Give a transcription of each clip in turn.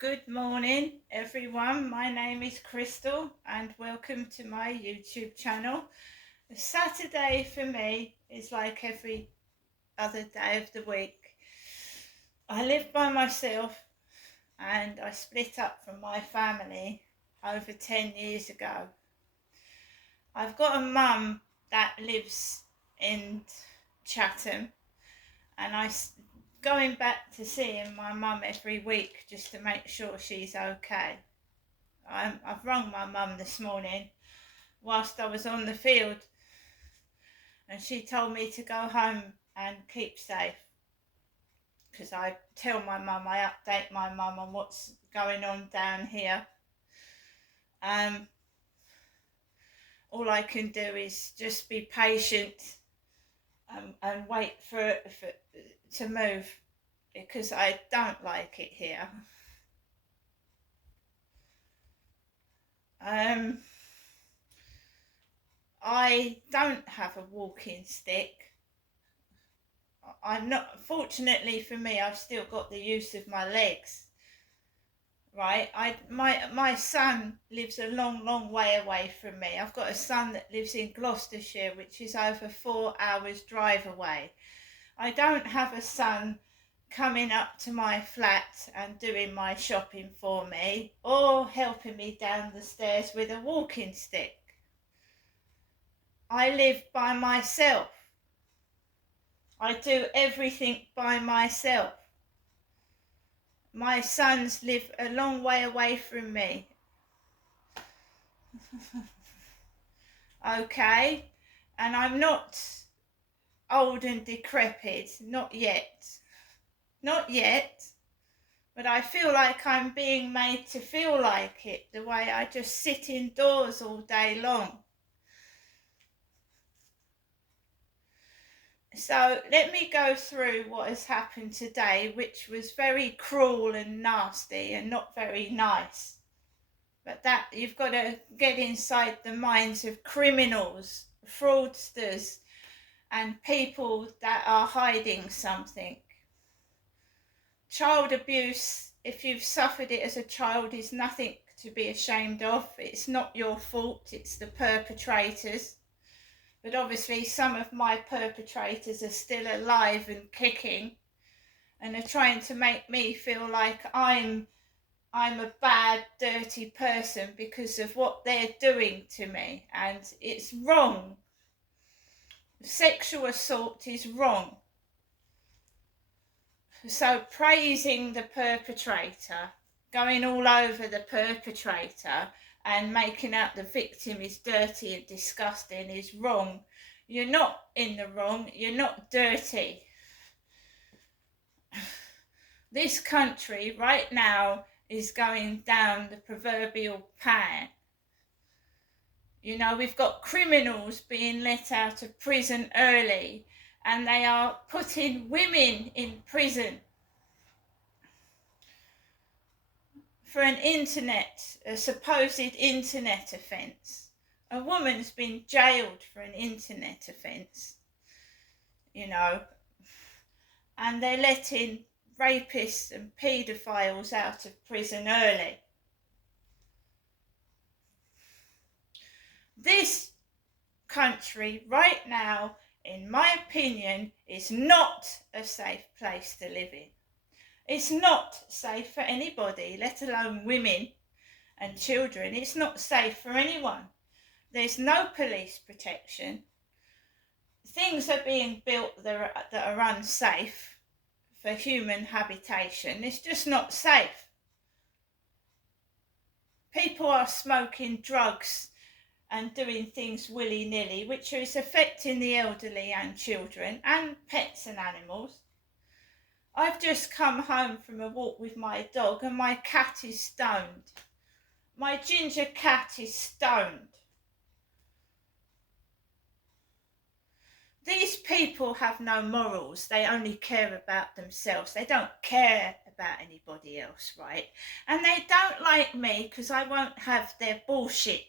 Good morning, everyone. My name is Crystal, and welcome to my YouTube channel. Saturday for me is like every other day of the week. I live by myself, and I split up from my family over 10 years ago. I've got a mum that lives in Chatham, and going back to seeing my mum every week just to make sure she's okay. I've rung my mum this morning whilst I was on the field, and she told me to go home and keep safe, because I tell my mum, I update my mum on what's going on down here. All I can do is just be patient, and wait for it to move, because I don't like it here. I don't have a walking stick. I'm not, fortunately for me, I've still got the use of my legs. Right, my son lives a long way away from me. I've got a son that lives in Gloucestershire, which is over 4 hours drive away. I don't have a son coming up to my flat and doing my shopping for me, or helping me down the stairs with a walking stick. I live by myself. I do everything by myself. My sons live a long way away from me. Okay, and I'm not old and decrepit, not yet. Not yet, but I feel like I'm being made to feel like it, the way I just sit indoors all day long. So let me go through what has happened today, which was very cruel and nasty and not very nice. But that, you've got to get inside the minds of criminals, fraudsters, and people that are hiding something. Child abuse, if you've suffered it as a child, is nothing to be ashamed of. It's not your fault, it's the perpetrators. But obviously some of my perpetrators are still alive and kicking, and are trying to make me feel like I'm a bad, dirty person because of what they're doing to me, and it's wrong. Sexual assault is wrong. So praising the perpetrator, going all over the perpetrator and making out the victim is dirty and disgusting is wrong. You're not in the wrong, you're not dirty. This country right now is going down the proverbial pan. You know, we've got criminals being let out of prison early, and they are putting women in prison for a supposed internet offence. A woman's been jailed for an internet offence, you know, and they're letting rapists and paedophiles out of prison early. This country right now, in my opinion, is not a safe place to live in. It's not safe for anybody, let alone women and children. It's not safe for anyone. There's no police protection. Things are being built that are unsafe for human habitation. It's just not safe. People are smoking drugs and doing things willy-nilly, which is affecting the elderly and children and pets and animals. I've just come home from a walk with my dog, and my cat is stoned. My ginger cat is stoned. These people have no morals. They only care about themselves. They don't care about anybody else, right? And they don't like me because I won't have their bullshit.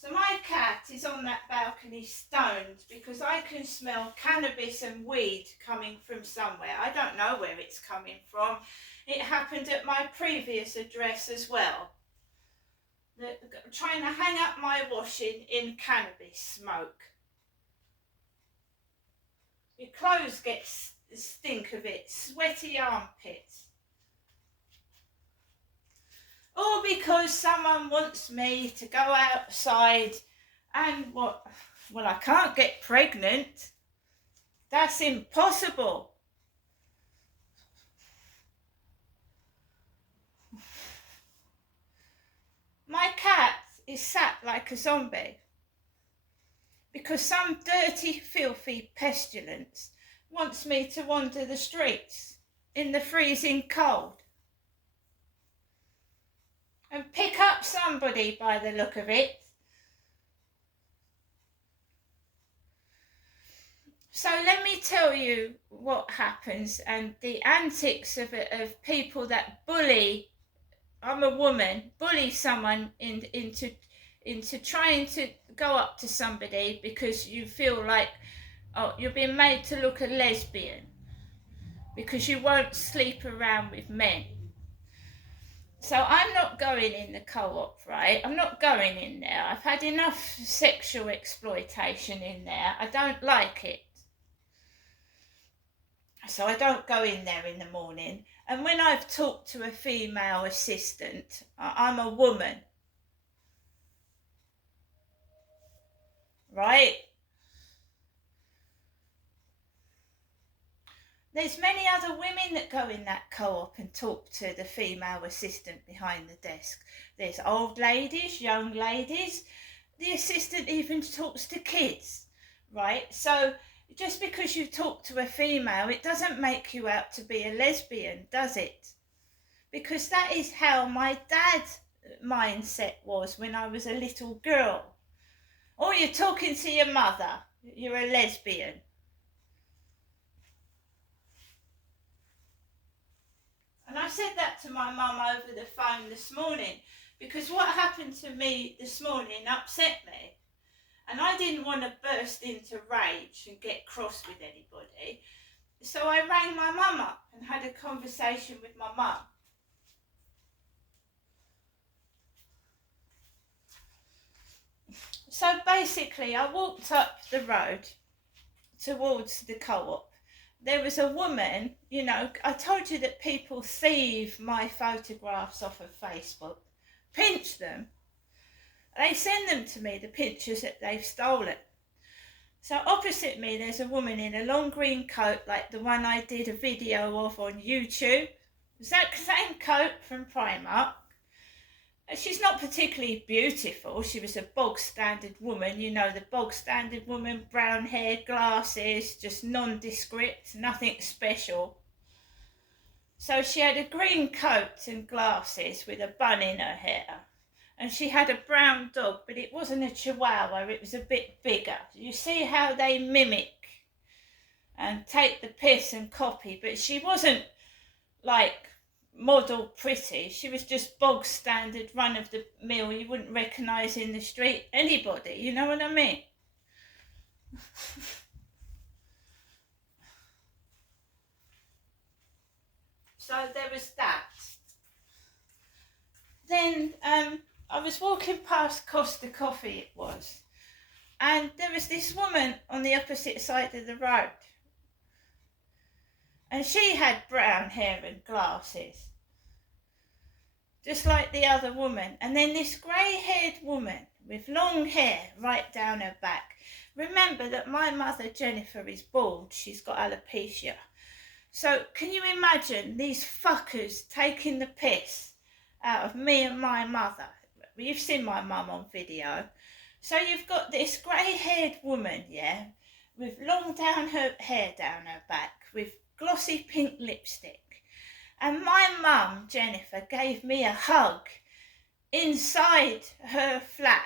So my cat is on that balcony stoned because I can smell cannabis and weed coming from somewhere. I don't know where it's coming from. It happened at my previous address as well. Trying to hang up my washing in cannabis smoke. Your clothes get stink of it, sweaty armpits. Or because someone wants me to go outside and well, I can't get pregnant. That's impossible. My cat is sat like a zombie because some dirty, filthy pestilence wants me to wander the streets in the freezing cold and pick up somebody by the look of it. So let me tell you what happens and the antics of people that bully, I'm a woman, bully someone into trying to go up to somebody because you feel like, oh, you're being made to look a lesbian because you won't sleep around with men. So I'm not going in the co-op, right? I'm not going in there. I've had enough sexual exploitation in there. I don't like it. So I don't go in there in the morning. And when I've talked to a female assistant, I'm a woman. Right? There's many other women that go in that co-op and talk to the female assistant behind the desk. There's old ladies, young ladies. The assistant even talks to kids, right? So just because you talk to a female, it doesn't make you out to be a lesbian, does it? Because that is how my dad's mindset was when I was a little girl. Oh, you're talking to your mother, you're a lesbian. And I said that to my mum over the phone this morning because what happened to me this morning upset me. And I didn't want to burst into rage and get cross with anybody. So I rang my mum up and had a conversation with my mum. So basically, I walked up the road towards the co-op. There was a woman, you know, I told you that people thieve my photographs off of Facebook, pinch them. They send them to me, the pictures that they've stolen. So opposite me, there's a woman in a long green coat, like the one I did a video of on YouTube. Exact same coat from Primark. She's not particularly beautiful. She was a bog standard woman, you know, the bog standard woman, brown hair, glasses, just nondescript, nothing special. So she had a green coat and glasses with a bun in her hair. And she had a brown dog, but it wasn't a Chihuahua, it was a bit bigger. You see how they mimic and take the piss and copy, but she wasn't like model pretty. She was just bog standard, run of the mill. You wouldn't recognise in the street anybody, you know what I mean? So there was that. Then I was walking past Costa Coffee, it was, and there was this woman on the opposite side of the road, and she had brown hair and glasses, just like the other woman. And then this grey-haired woman with long hair right down her back. Remember that my mother Jennifer is bald, she's got alopecia. So can you imagine these fuckers taking the piss out of me and my mother? You've seen my mum on video. So you've got this grey-haired woman, yeah, with long hair down her back, with glossy pink lipstick. And my mum, Jennifer, gave me a hug inside her flat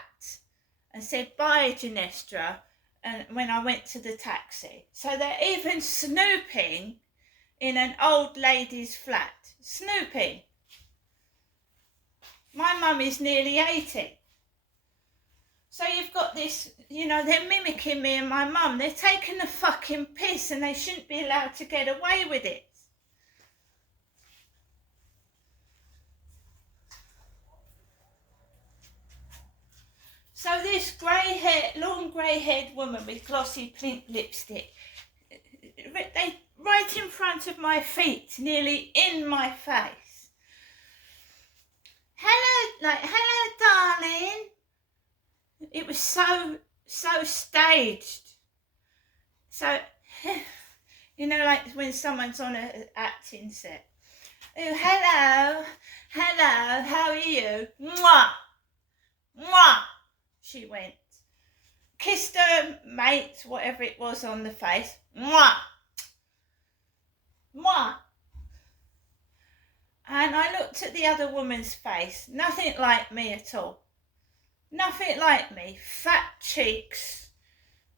and said, bye, Genestra, and when I went to the taxi. So they're even snooping in an old lady's flat. Snooping. My mum is nearly 80. So you've got this, you know, they're mimicking me and my mum. They're taking the fucking piss and they shouldn't be allowed to get away with it. So this long grey-haired woman with glossy pink lipstick, they right in front of my feet, nearly in my face. Hello, darling. It was so staged. So, you know, like when someone's on an acting set. Oh, hello, how are you? Mwah, mwah, she went. Kissed her mate, whatever it was on the face. Mwah, mwah. And I looked at the other woman's face. Nothing like me at all. Nothing like me. Fat cheeks,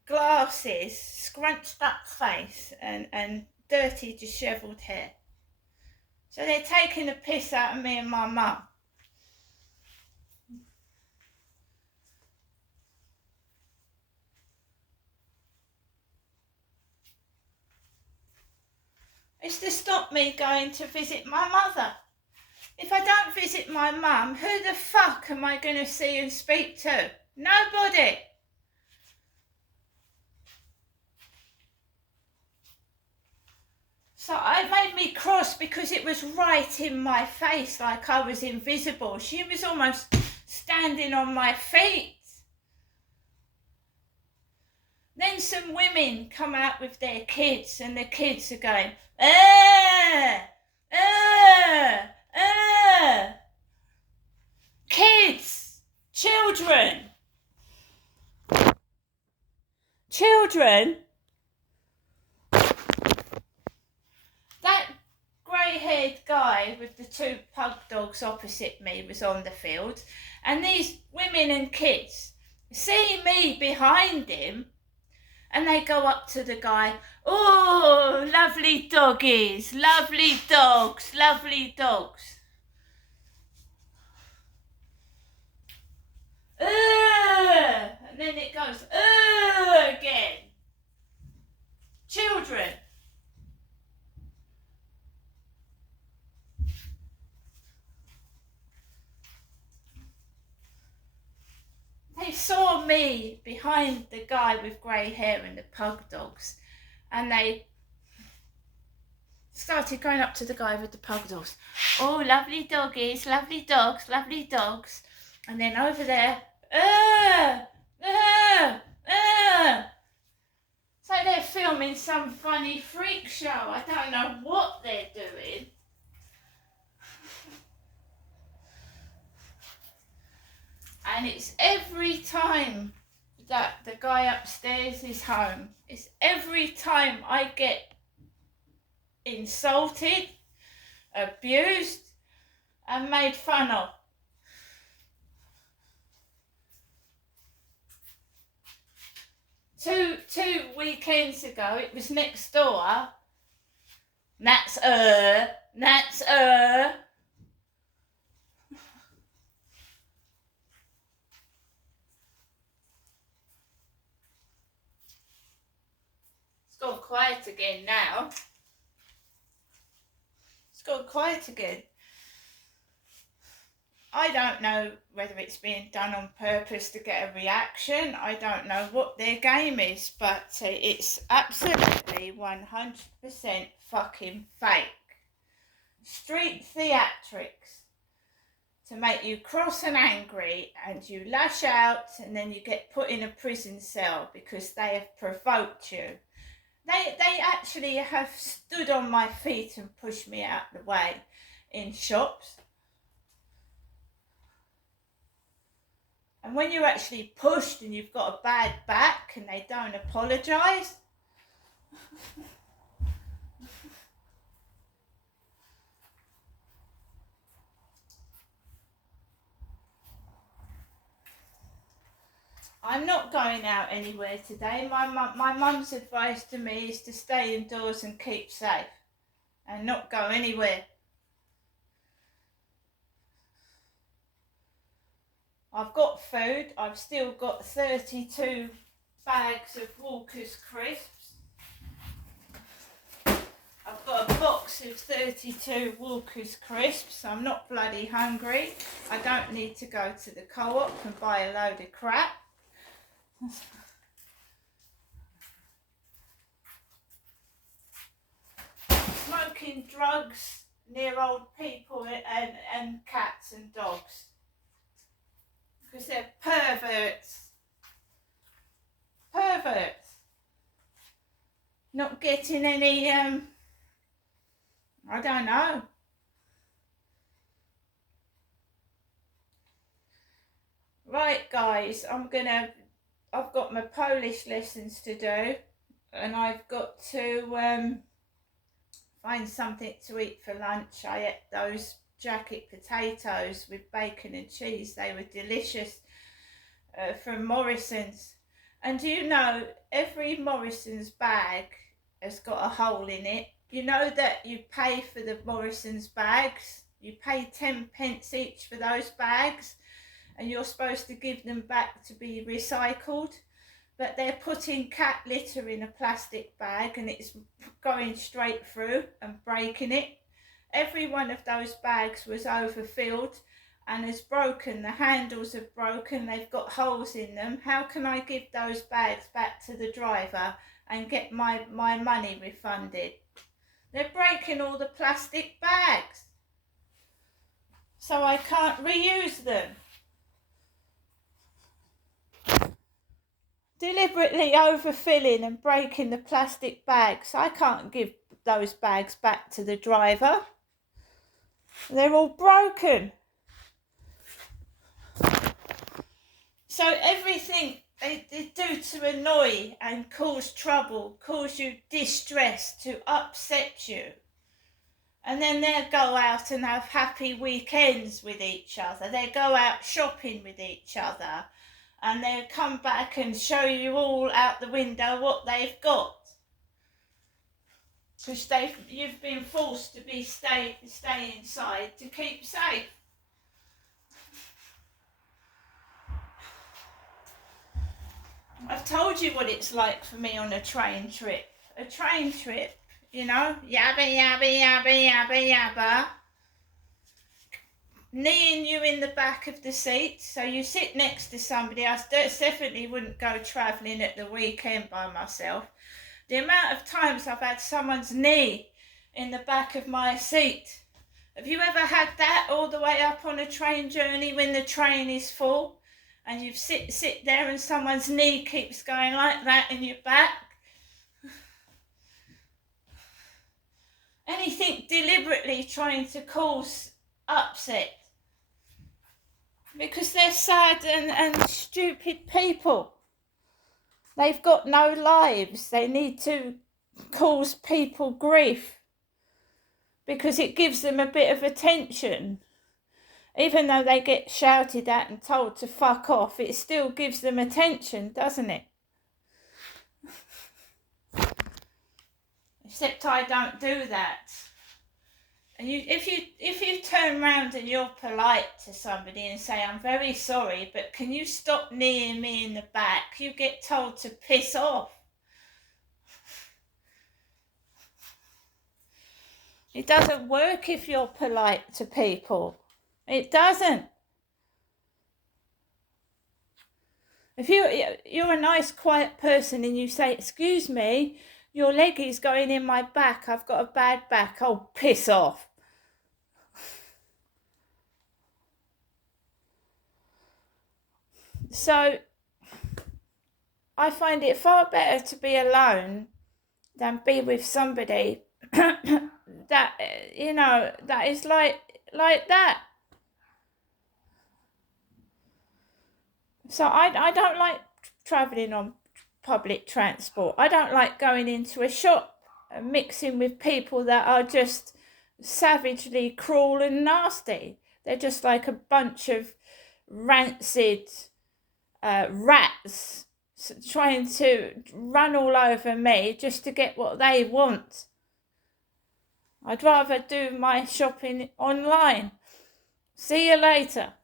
glasses, scrunched up face, and dirty, dishevelled hair. So they're taking the piss out of me and my mum. It's to stop me going to visit my mother. If I don't visit my mum, who the fuck am I going to see and speak to? Nobody. So it made me cross because it was right in my face, like I was invisible. She was almost standing on my feet. Then some women come out with their kids and the kids are going, Kids, children. That grey-haired guy with the two pug dogs opposite me was on the field, and these women and kids see me behind him, and they go up to the guy. Oh, lovely doggies, lovely dogs, lovely dogs. And then it goes, again. Children. They saw me behind the guy with grey hair and the pug dogs, and they started going up to the guy with the pug dogs. Oh, lovely doggies, lovely dogs, lovely dogs. And then over there, so they're filming some funny freak show. I don't know what they're doing. And it's every time that the guy upstairs is home. It's every time I get insulted, abused, and made fun of. Two weekends ago, it was next door. That's It's gone quiet again now. It's gone quiet again. I don't know whether it's being done on purpose to get a reaction. I don't know what their game is, but it's absolutely 100% fucking fake. Street theatrics to make you cross and angry, and you lash out, and then you get put in a prison cell because they have provoked you. They actually have stood on my feet and pushed me out the way in shops. And when you're actually pushed and you've got a bad back and they don't apologise. I'm not going out anywhere today. My mum's advice to me is to stay indoors and keep safe and not go anywhere. I've got food. I've still got 32 bags of Walker's crisps. I've got a box of 32 Walker's crisps. I'm not bloody hungry. I don't need to go to the co-op and buy a load of crap. Smoking drugs near old people and cats and dogs. Because they're perverts. Perverts. Not getting any, I don't know. Right guys, I've got my Polish lessons to do, and I've got to find something to eat for lunch. I ate those jacket potatoes with bacon and cheese. They were delicious, from Morrison's. And do you know, every Morrison's bag has got a hole in it. You know that you pay for the Morrison's bags. You pay 10 pence each for those bags, and you're supposed to give them back to be recycled. But they're putting cat litter in a plastic bag and it's going straight through and breaking it. Every one of those bags was overfilled and is broken. The handles have broken, they've got holes in them. How can I give those bags back to the driver and get my money refunded? They're breaking all the plastic bags, so I can't reuse them. Deliberately overfilling and breaking the plastic bags. I can't give those bags back to the driver. They're all broken. So everything they do to annoy and cause trouble, cause you distress, to upset you. And then they'll go out and have happy weekends with each other. They go out shopping with each other. And they'll come back and show you all out the window what they've got. Because you've been forced to stay inside to keep safe. I've told you what it's like for me on a train trip. A train trip, you know, yabba, yabba, yabba, yabba, yabba. Kneeing you in the back of the seat, so you sit next to somebody. I definitely wouldn't go travelling at the weekend by myself. The amount of times I've had someone's knee in the back of my seat. Have you ever had that all the way up on a train journey when the train is full and you sit there and someone's knee keeps going like that in your back? Anything deliberately trying to cause upset. Because they're sad and stupid people. They've got no lives. They need to cause people grief because it gives them a bit of attention. Even though they get shouted at and told to fuck off, it still gives them attention, doesn't it? Except I don't do that. And if you turn around and you're polite to somebody and say, I'm very sorry, but can you stop kneeing me in the back? You get told to piss off. It doesn't work if you're polite to people. It doesn't. If you're a nice, quiet person and you say, excuse me, your leg is going in my back, I've got a bad back, oh, piss off. So, I find it far better to be alone than be with somebody that, you know, that is like that. So I don't like travelling on public transport. I don't like going into a shop and mixing with people that are just savagely cruel and nasty. They're just like a bunch of rancid rats trying to run all over me just to get what they want. I'd rather do my shopping online. See you later.